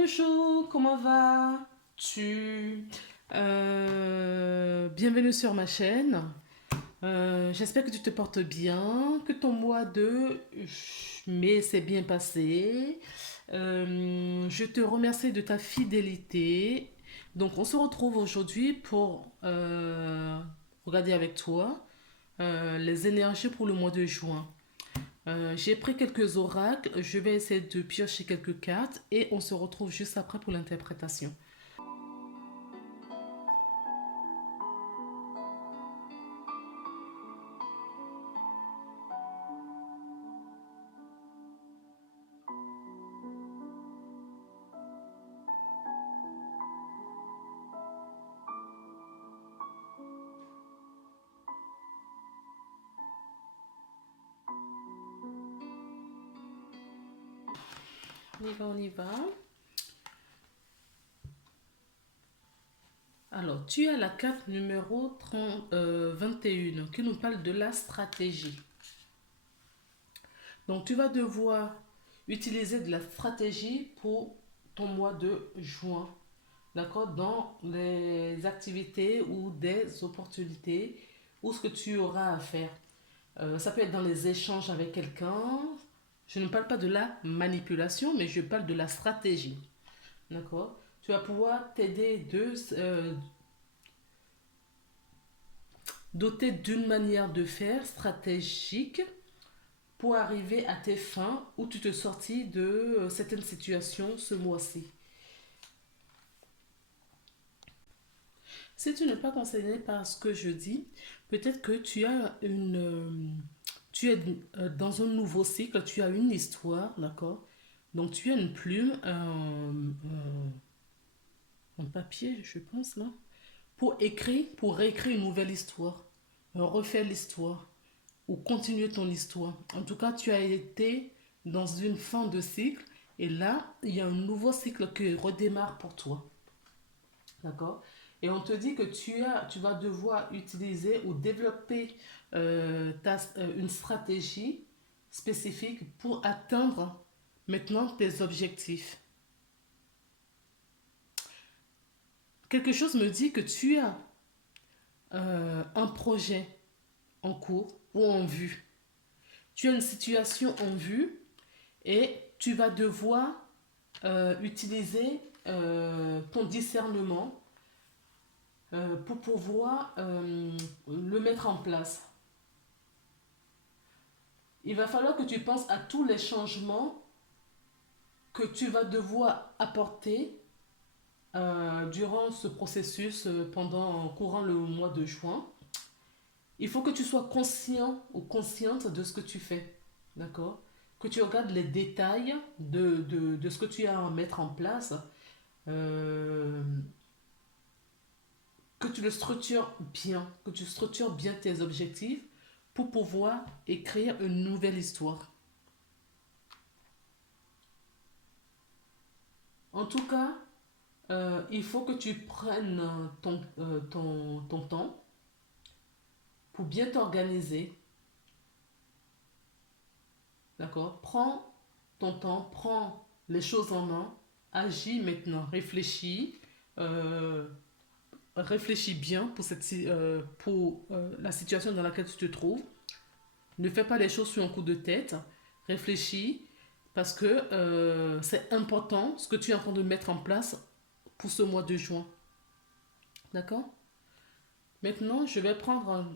Bonjour, comment vas-tu? Bienvenue sur ma chaîne. J'espère que tu te portes bien, que ton mois de mai s'est bien passé. Je te remercie de ta fidélité. Donc, on se retrouve aujourd'hui pour regarder avec toi les énergies pour le mois de juin. J'ai pris quelques oracles, je vais essayer de piocher quelques cartes et on se retrouve juste après pour l'interprétation. On y va, on y va. Alors, tu as la carte numéro 21 qui nous parle de la stratégie. Donc, tu vas devoir utiliser de la stratégie pour ton mois de juin. D'accord? Dans les activités ou des opportunités ou ce que tu auras à faire. Ça peut être dans les échanges avec quelqu'un. Je ne parle pas de la manipulation, mais je parle de la stratégie. D'accord? Tu vas pouvoir t'aider de doter d'une manière de faire stratégique pour arriver à tes fins ou tu te sortis de certaines situations ce mois-ci. Si tu n'es pas concerné par ce que je dis, peut-être que tu es dans un nouveau cycle, tu as une histoire, d'accord? Donc tu as une plume, un papier, je pense là, pour réécrire une nouvelle histoire, refaire l'histoire ou continuer ton histoire. En tout cas, tu as été dans une fin de cycle et là, il y a un nouveau cycle qui redémarre pour toi. D'accord? Et on te dit que tu vas devoir utiliser ou développer une stratégie spécifique pour atteindre maintenant tes objectifs. Quelque chose me dit que tu as un projet en cours ou en vue. Tu as une situation en vue et tu vas devoir utiliser ton discernement pour pouvoir le mettre en place. Il va falloir que tu penses à tous les changements que tu vas devoir apporter durant ce processus courant le mois de juin. Il faut que tu sois conscient ou consciente de ce que tu fais. D'accord? Que tu regardes les détails de ce que tu as à mettre en place. Euh, que tu le structures bien. Que tu structures bien tes objectifs pour pouvoir écrire une nouvelle histoire. En tout cas, il faut que tu prennes ton temps pour bien t'organiser. D'accord? Prends ton temps, prends les choses en main, agis maintenant, réfléchis, euh, réfléchis bien pour la situation dans laquelle tu te trouves. Ne fais pas les choses sur un coup de tête. Réfléchis parce que c'est important ce que tu es en train de mettre en place pour ce mois de juin. D'accord? Maintenant, je vais prendre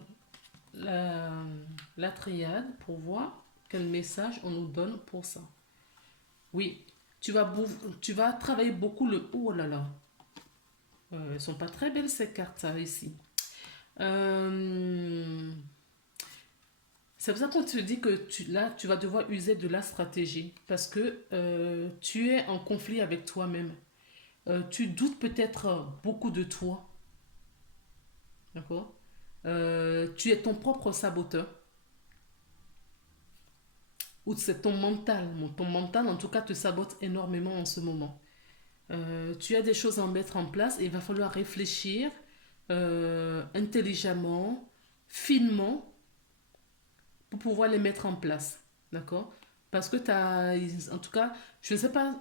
la, la triade pour voir quel message on nous donne pour ça. Oui, tu vas travailler beaucoup le... Oh là là, elles sont pas très belles ces cartes ici. Euh, c'est pour ça qu'on te dit que là, tu vas devoir user de la stratégie parce que tu es en conflit avec toi-même. Tu doutes peut-être beaucoup de toi. D'accord? Tu es ton propre saboteur. Ou c'est ton mental. Ton mental, en tout cas, te sabote énormément en ce moment. Tu as des choses à mettre en place et il va falloir réfléchir intelligemment, finement, pour pouvoir les mettre en place. D'accord? Parce que tu as, en tout cas, je ne sais pas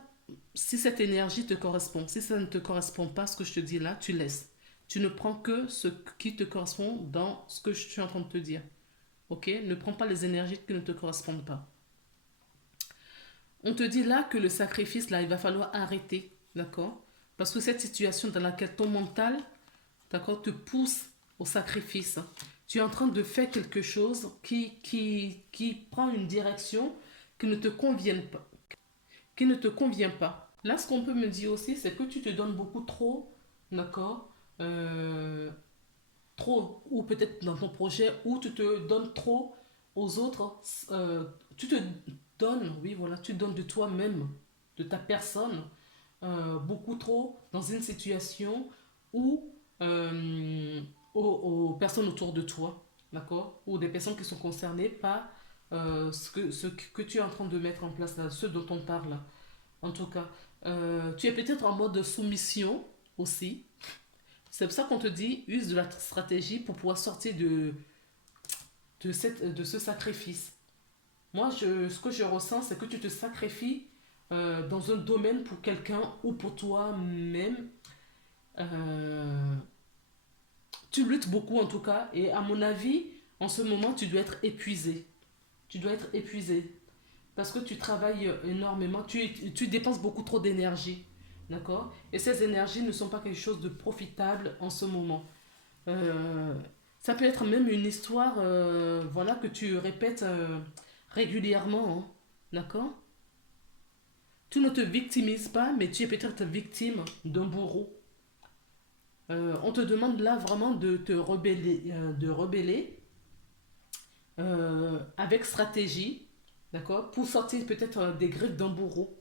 si cette énergie te correspond. Si ça ne te correspond pas, ce que je te dis là, tu laisses. Tu ne prends que ce qui te correspond dans ce que je suis en train de te dire. Ok? Ne prends pas les énergies qui ne te correspondent pas. On te dit là que le sacrifice, là, il va falloir arrêter. D'accord? Parce que cette situation dans laquelle ton mental, d'accord, te pousse au sacrifice. Tu es en train de faire quelque chose qui prend une direction qui ne te convient pas. Qui ne te convient pas. Là, ce qu'on peut me dire aussi, c'est que tu te donnes beaucoup trop, d'accord, trop, ou peut-être dans ton projet, ou tu te donnes trop aux autres, tu te donnes, oui, voilà, tu donnes de toi-même, de ta personne, beaucoup trop dans une situation où aux personnes autour de toi, d'accord, ou des personnes qui sont concernées par ce que tu es en train de mettre en place là, ce dont on parle. En tout cas, tu es peut-être en mode soumission aussi. C'est pour ça qu'on te dit, use de la stratégie pour pouvoir sortir de ce sacrifice. Moi, ce que je ressens, c'est que tu te sacrifies dans un domaine pour quelqu'un ou pour toi-même. Euh, Tu luttes beaucoup en tout cas. Et à mon avis, en ce moment, tu dois être épuisé. Tu dois être épuisé. Parce que tu travailles énormément. Tu dépenses beaucoup trop d'énergie. D'accord? Et ces énergies ne sont pas quelque chose de profitable en ce moment. Euh, Ça peut être même une histoire voilà, que tu répètes régulièrement. Hein. D'accord? Tu ne te victimises pas, mais tu es peut-être victime d'un bourreau. On te demande là vraiment de te rebeller, avec stratégie, d'accord, pour sortir peut-être des griffes d'un bourreau.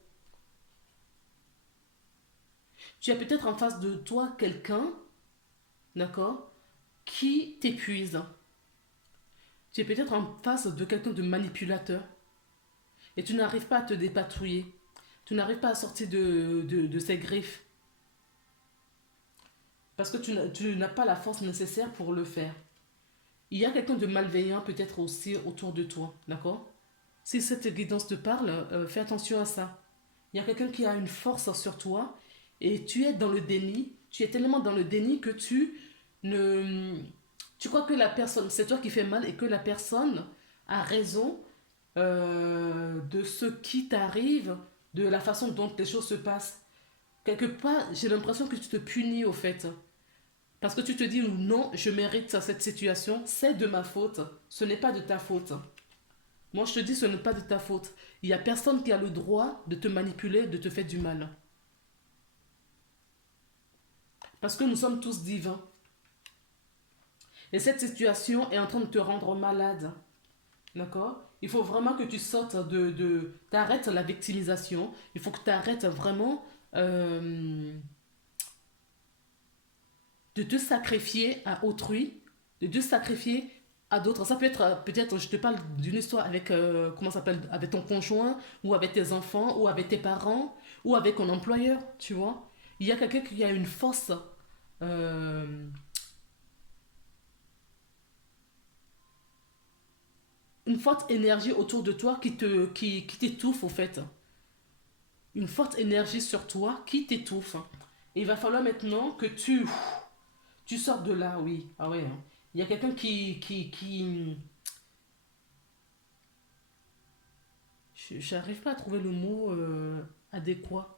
Tu as peut-être en face de toi quelqu'un, d'accord, qui t'épuise. Tu es peut-être en face de quelqu'un de manipulateur et tu n'arrives pas à te dépatouiller. Tu n'arrives pas à sortir de ces griffes parce que tu n'as pas la force nécessaire pour le faire. Il y a quelqu'un de malveillant peut-être aussi autour de toi, d'accord? Si cette guidance te parle, fais attention à ça. Il y a quelqu'un qui a une force sur toi et tu es dans le déni. Tu es tellement dans le déni que ne, tu crois que la personne, c'est toi qui fais mal et que la personne a raison de ce qui t'arrive, de la façon dont les choses se passent. Quelque part, j'ai l'impression que tu te punis au fait. Parce que tu te dis non, je mérite cette situation, c'est de ma faute, ce n'est pas de ta faute. Moi, je te dis, ce n'est pas de ta faute. Il n'y a personne qui a le droit de te manipuler, de te faire du mal. Parce que nous sommes tous divins. Et cette situation est en train de te rendre malade. D'accord? Il faut vraiment que tu sortes t'arrêtes la victimisation. Il faut que tu arrêtes vraiment de te sacrifier à autrui, de te sacrifier à d'autres. Ça peut être, peut-être, je te parle d'une histoire avec, comment ça s'appelle, avec ton conjoint, ou avec tes enfants, ou avec tes parents, ou avec ton employeur, tu vois. Il y a quelqu'un qui a euh, une forte énergie autour de toi qui t'étouffe, au fait. Une forte énergie sur toi qui t'étouffe. Et il va falloir maintenant que tu sortes de là, oui. Ah ouais. Hein. Il y a quelqu'un qui j'arrive pas à trouver le mot adéquat.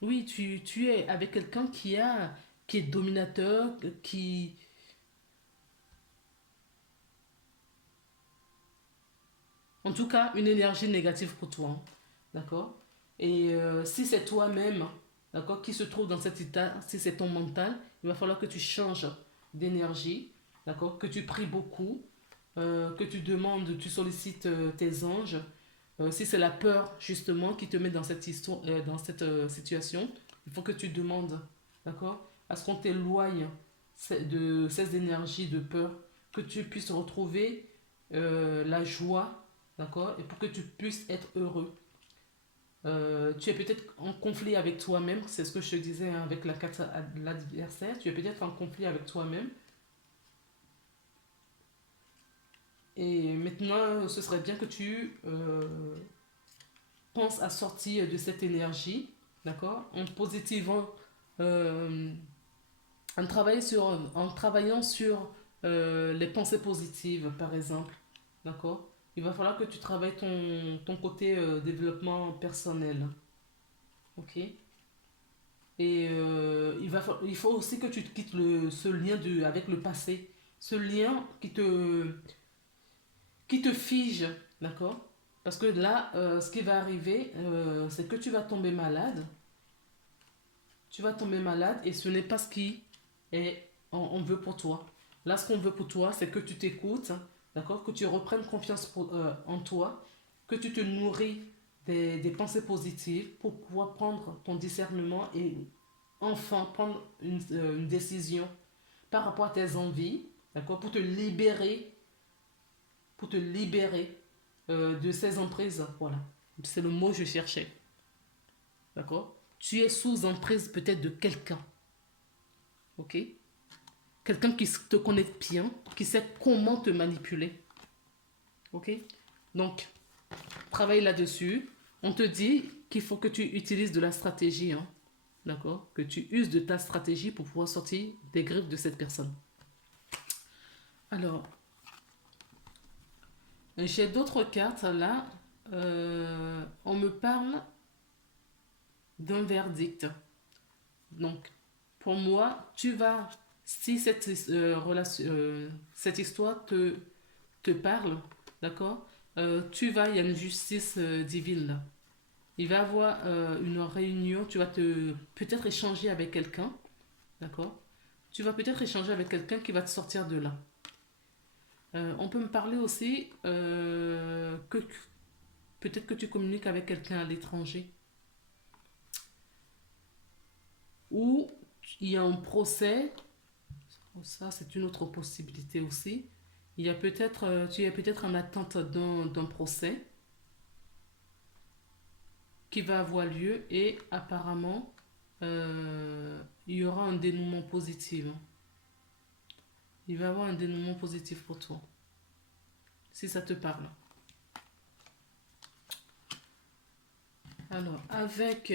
Oui, tu es avec quelqu'un qui est dominateur, qui... En tout cas, une énergie négative pour toi. Hein. D'accord? Et si c'est toi-même, d'accord, qui se trouve dans cet état, si c'est ton mental, il va falloir que tu changes d'énergie, d'accord? Que tu pries beaucoup, que tu demandes, tu sollicites tes anges. Si c'est la peur, justement, qui te met dans cette histoire, dans cette situation, il faut que tu demandes, d'accord, à ce qu'on t'éloigne de ces énergies de peur, que tu puisses retrouver la joie, d'accord, et pour que tu puisses être heureux. Tu es peut-être en conflit avec toi-même, c'est ce que je te disais hein, avec la carte de l'adversaire, tu es peut-être en conflit avec toi-même Et maintenant, ce serait bien que tu penses à sortir de cette énergie, d'accord, en positivant, euh, en travaillant sur les pensées positives, par exemple, d'accord. Il va falloir que tu travailles ton côté développement personnel, ok. Et il faut aussi que tu quittes ce lien avec le passé, ce lien qui te fige, d'accord? Parce que là, ce qui va arriver, c'est que tu vas tomber malade. Tu vas tomber malade et ce n'est pas ce qui est on veut pour toi. Là, ce qu'on veut pour toi, c'est que tu t'écoutes, d'accord? Que tu reprennes confiance en toi, que tu te nourris des pensées positives pour pouvoir prendre ton discernement et enfin prendre une décision par rapport à tes envies, d'accord? Pour te libérer de ces emprises. Voilà, c'est le mot que je cherchais. D'accord. Tu es sous emprise peut-être de quelqu'un. Ok. Quelqu'un qui te connaît bien, qui sait comment te manipuler. Ok. Donc, travaille là-dessus. On te dit qu'il faut que tu utilises de la stratégie. Hein. D'accord. Que tu uses de ta stratégie pour pouvoir sortir des griffes de cette personne. Alors, j'ai d'autres cartes là. On me parle d'un verdict. Donc, pour moi, tu vas, si cette histoire te parle, d'accord, il y a une justice divine là. Il va y avoir une réunion, tu vas peut-être échanger avec quelqu'un, d'accord. Tu vas peut-être échanger avec quelqu'un qui va te sortir de là. On peut me parler aussi que peut-être que tu communiques avec quelqu'un à l'étranger ou il y a un procès. Ça, c'est une autre possibilité aussi. Tu es peut-être en attente d'un procès qui va avoir lieu et apparemment, il y aura un dénouement positif. Hein. Il va y avoir un dénouement positif pour toi, si ça te parle. Alors, avec...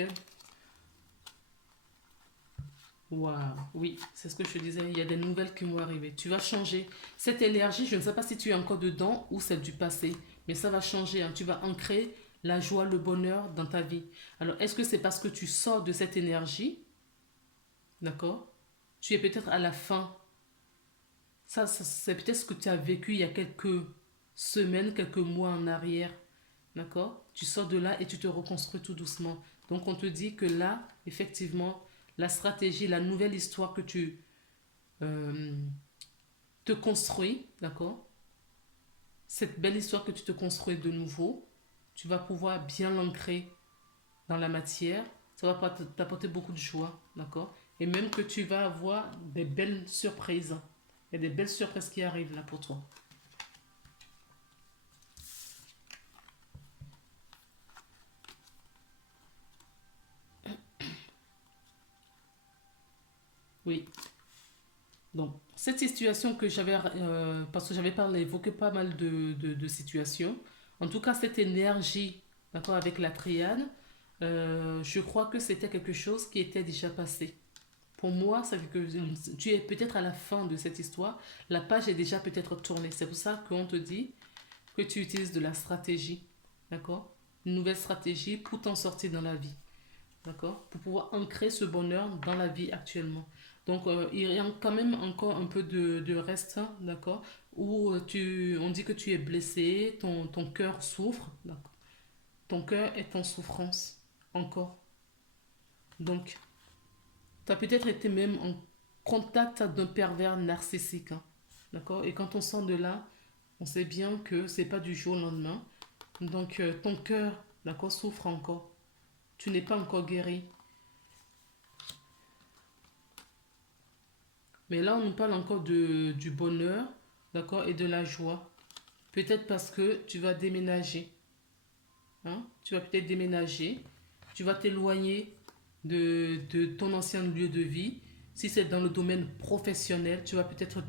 Waouh, oui, c'est ce que je te disais, il y a des nouvelles qui vont arriver. Tu vas changer. Cette énergie, je ne sais pas si tu es encore dedans ou c'est du passé, mais ça va changer. Hein. Tu vas ancrer la joie, le bonheur dans ta vie. Alors, est-ce que c'est parce que tu sors de cette énergie, d'accord? Tu es peut-être à la fin. Ça c'est peut-être ce que tu as vécu il y a quelques semaines, quelques mois en arrière, d'accord? Tu sors de là et tu te reconstruis tout doucement. Donc, on te dit que là, effectivement, la stratégie, la nouvelle histoire que tu euh, te construis, d'accord? Cette belle histoire que tu te construis de nouveau, tu vas pouvoir bien l'ancrer dans la matière. Ça va t'apporter beaucoup de joie, d'accord? Et même que tu vas avoir des belles surprises. Il y a des belles surprises qui arrivent là pour toi. Oui. Donc, cette situation que j'avais, parce que j'avais parlé, évoqué pas mal de situations. En tout cas, cette énergie, d'accord, avec la triade, je crois que c'était quelque chose qui était déjà passé. Pour moi, ça fait que tu es peut-être à la fin de cette histoire, la page est déjà peut-être tournée. C'est pour ça qu'on te dit que tu utilises de la stratégie, d'accord? Une nouvelle stratégie pour t'en sortir dans la vie, d'accord? Pour pouvoir ancrer ce bonheur dans la vie actuellement. Donc, il y a quand même encore un peu de reste, hein, d'accord? Où on dit que tu es blessé, ton cœur souffre, d'accord? Ton cœur est en souffrance encore. Donc, tu as peut-être été même en contact d'un pervers narcissique, hein, d'accord? Et quand on sort de là, on sait bien que c'est pas du jour au lendemain. Donc, ton cœur, d'accord, souffre encore. Tu n'es pas encore guéri. Mais là, on nous parle encore du bonheur, d'accord, et de la joie. Peut-être parce que tu vas déménager. Hein? Tu vas peut-être déménager. Tu vas t'éloigner de ton ancien lieu de vie. Si c'est dans le domaine professionnel, tu vas peut-être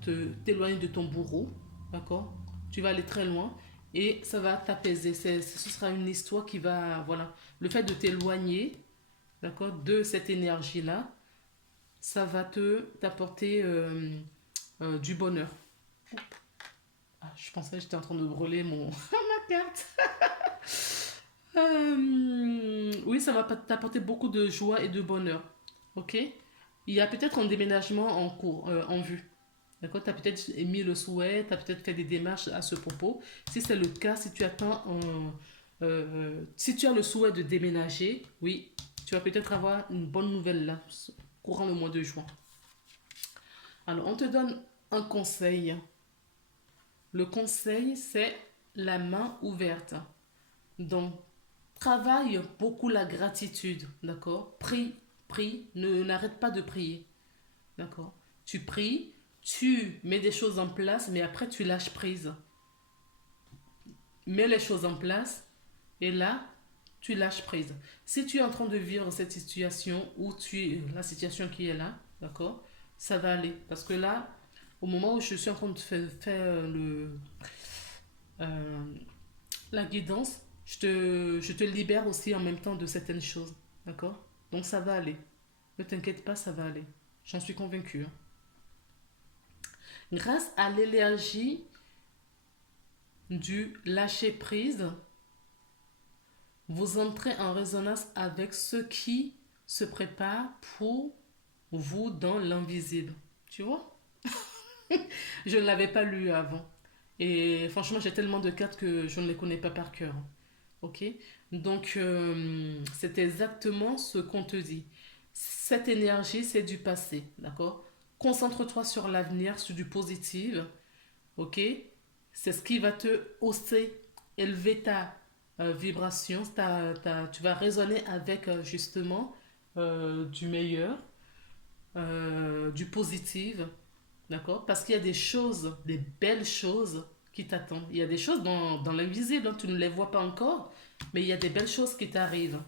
t'éloigner de ton bourreau. D'accord? tu vas aller très loin et ça va t'apaiser. Ce sera une histoire qui va, voilà, le fait de t'éloigner, d'accord, de cette énergie-là, ça va t'apporter du bonheur. Ah, je pensais que j'étais en train de brûler ma carte. Oui, ça va t'apporter beaucoup de joie et de bonheur. Ok? Il y a peut-être un déménagement en cours, en vue. D'accord? Tu as peut-être émis le souhait, tu as peut-être fait des démarches à ce propos. Si c'est le cas, si tu attends si tu as le souhait de déménager, oui, tu vas peut-être avoir une bonne nouvelle là, courant le mois de juin. Alors, on te donne un conseil. Le conseil, c'est la main ouverte. Donc, travaille beaucoup la gratitude, d'accord? Prie, prie, n'arrête pas de prier, d'accord? Tu pries, tu mets des choses en place, mais après tu lâches prise. Mets les choses en place et là, tu lâches prise. Si tu es en train de vivre cette situation ou la situation qui est là, d'accord? Ça va aller. Parce que là, au moment où je suis en train de faire euh, la guidance, je te libère aussi en même temps de certaines choses. D'accord? Donc ça va aller. Ne t'inquiète pas, ça va aller. J'en suis convaincue, hein. Grâce à l'énergie du lâcher prise, vous entrez en résonance avec ce qui se prépare pour vous dans l'invisible. Tu vois? Je ne l'avais pas lu avant. Et franchement, j'ai tellement de cartes que je ne les connais pas par cœur. Ok? Donc, c'est exactement ce qu'on te dit. Cette énergie, c'est du passé. D'accord? Concentre-toi sur l'avenir, sur du positif. Ok? C'est ce qui va te hausser, élever ta vibration. Tu vas résonner avec justement du meilleur, du positif. D'accord? Parce qu'il y a des choses, des belles choses qui t'attendent. Il y a des choses dans l'invisible, hein, tu ne les vois pas encore, mais il y a des belles choses qui t'arrivent.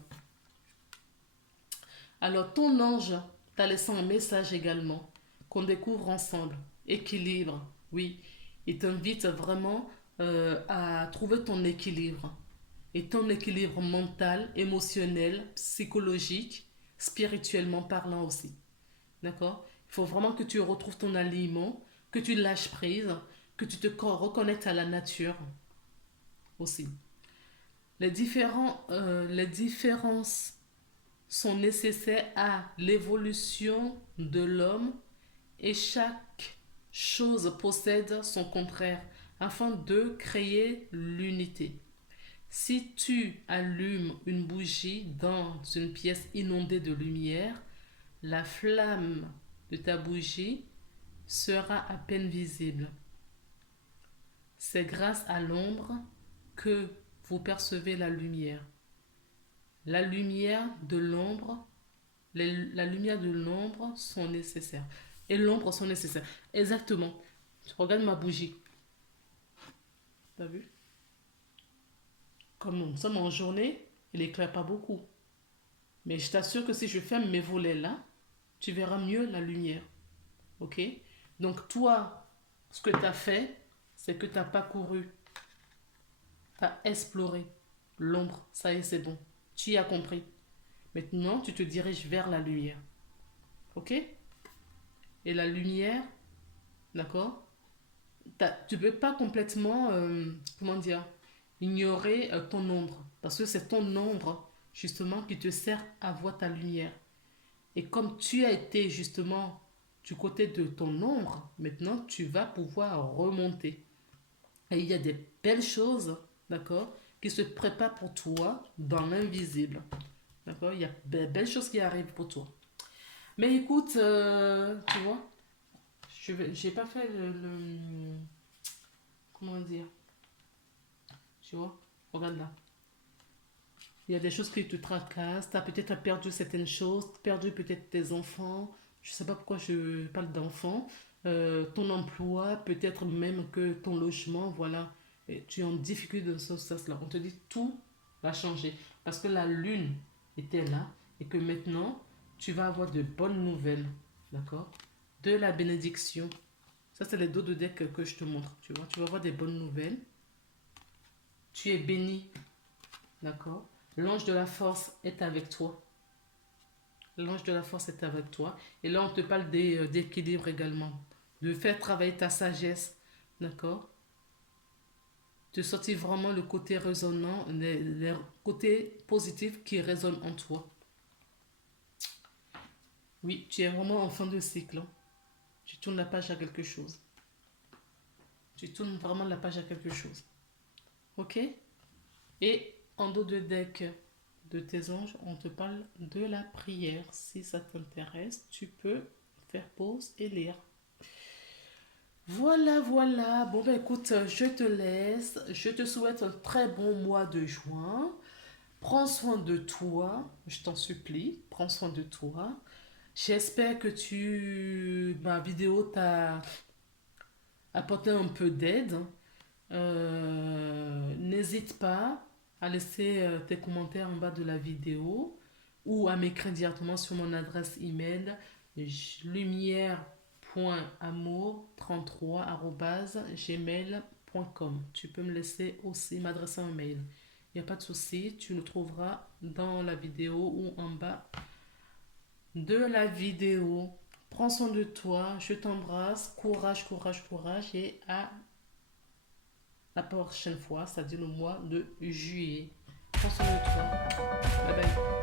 Alors, ton ange t'a laissé un message également qu'on découvre ensemble. Équilibre, oui. Il t'invite vraiment à trouver ton équilibre. Et ton équilibre mental, émotionnel, psychologique, spirituellement parlant aussi. D'accord? Il faut vraiment que tu retrouves ton aliment, que tu lâches prise, que tu te reconnectes à la nature aussi. Les différences sont nécessaires à l'évolution de l'homme et chaque chose possède son contraire afin de créer l'unité. Si tu allumes une bougie dans une pièce inondée de lumière, la flamme de ta bougie sera à peine visible. C'est grâce à l'ombre que vous percevez la lumière. La lumière de l'ombre, la lumière de l'ombre sont nécessaires. Et l'ombre sont nécessaires. Exactement. Je regarde ma bougie. T'as vu? Comme nous sommes en journée, il n'éclaire pas beaucoup. Mais je t'assure que si je ferme mes volets là, tu verras mieux la lumière. Ok? Donc toi, ce que tu as fait, c'est que tu n'as pas couru. Tu as exploré l'ombre. Ça y est, c'est bon. Tu y as compris. Maintenant, tu te diriges vers la lumière. Ok? Et la lumière, d'accord? Tu ne peux pas complètement, comment dire, ignorer ton ombre. Parce que c'est ton ombre, justement, qui te sert à voir ta lumière. Et comme tu as été, justement, du côté de ton ombre, maintenant, tu vas pouvoir remonter. Et il y a des belles choses, d'accord, qui se préparent pour toi dans l'invisible. D'accord? Il y a de belles choses qui arrivent pour toi. Mais écoute, tu vois, j'ai pas fait comment dire? Tu vois? Regarde là. Il y a des choses qui te tracassent. Tu as peut-être perdu certaines choses, perdu peut-être tes enfants. Je sais pas pourquoi je parle d'enfants. Ton emploi, peut-être même que ton logement, voilà. Et tu es en difficulté dans ce sens-là. On te dit tout va changer. Parce que la lune était là et que maintenant, tu vas avoir de bonnes nouvelles. D'accord? De la bénédiction Ça, c'est les dos de deck que je te montre. Tu vois, tu vas avoir des bonnes nouvelles. Tu es béni. D'accord? L'ange de la force est avec toi. L'ange de la force est avec toi. Et là, on te parle d'équilibre également. De faire travailler ta sagesse. D'accord? De sortir vraiment le côté résonnant, les côtés positifs qui résonnent en toi. Oui, tu es vraiment en fin de cycle, hein. Tu tournes la page à quelque chose. Tu tournes vraiment la page à quelque chose. Ok? Et en dos de deck de tes anges, on te parle de la prière. Si ça t'intéresse, tu peux faire pause et lire. Voilà, voilà. Bon, ben écoute, je te laisse. Je te souhaite un très bon mois de juin. Prends soin de toi, je t'en supplie. Prends soin de toi. J'espère que ma vidéo t'a apporté un peu d'aide. N'hésite pas à laisser tes commentaires en bas de la vidéo ou à m'écrire directement sur mon adresse email lumière.amour33@gmail.com. Tu peux me laisser aussi m'adresser un mail. Il n'y a pas de souci, tu le trouveras dans la vidéo ou en bas de la vidéo. Prends soin de toi, je t'embrasse, courage, courage, courage et à la prochaine fois, c'est-à-dire le mois de juillet. Prends soin de toi. Bye bye.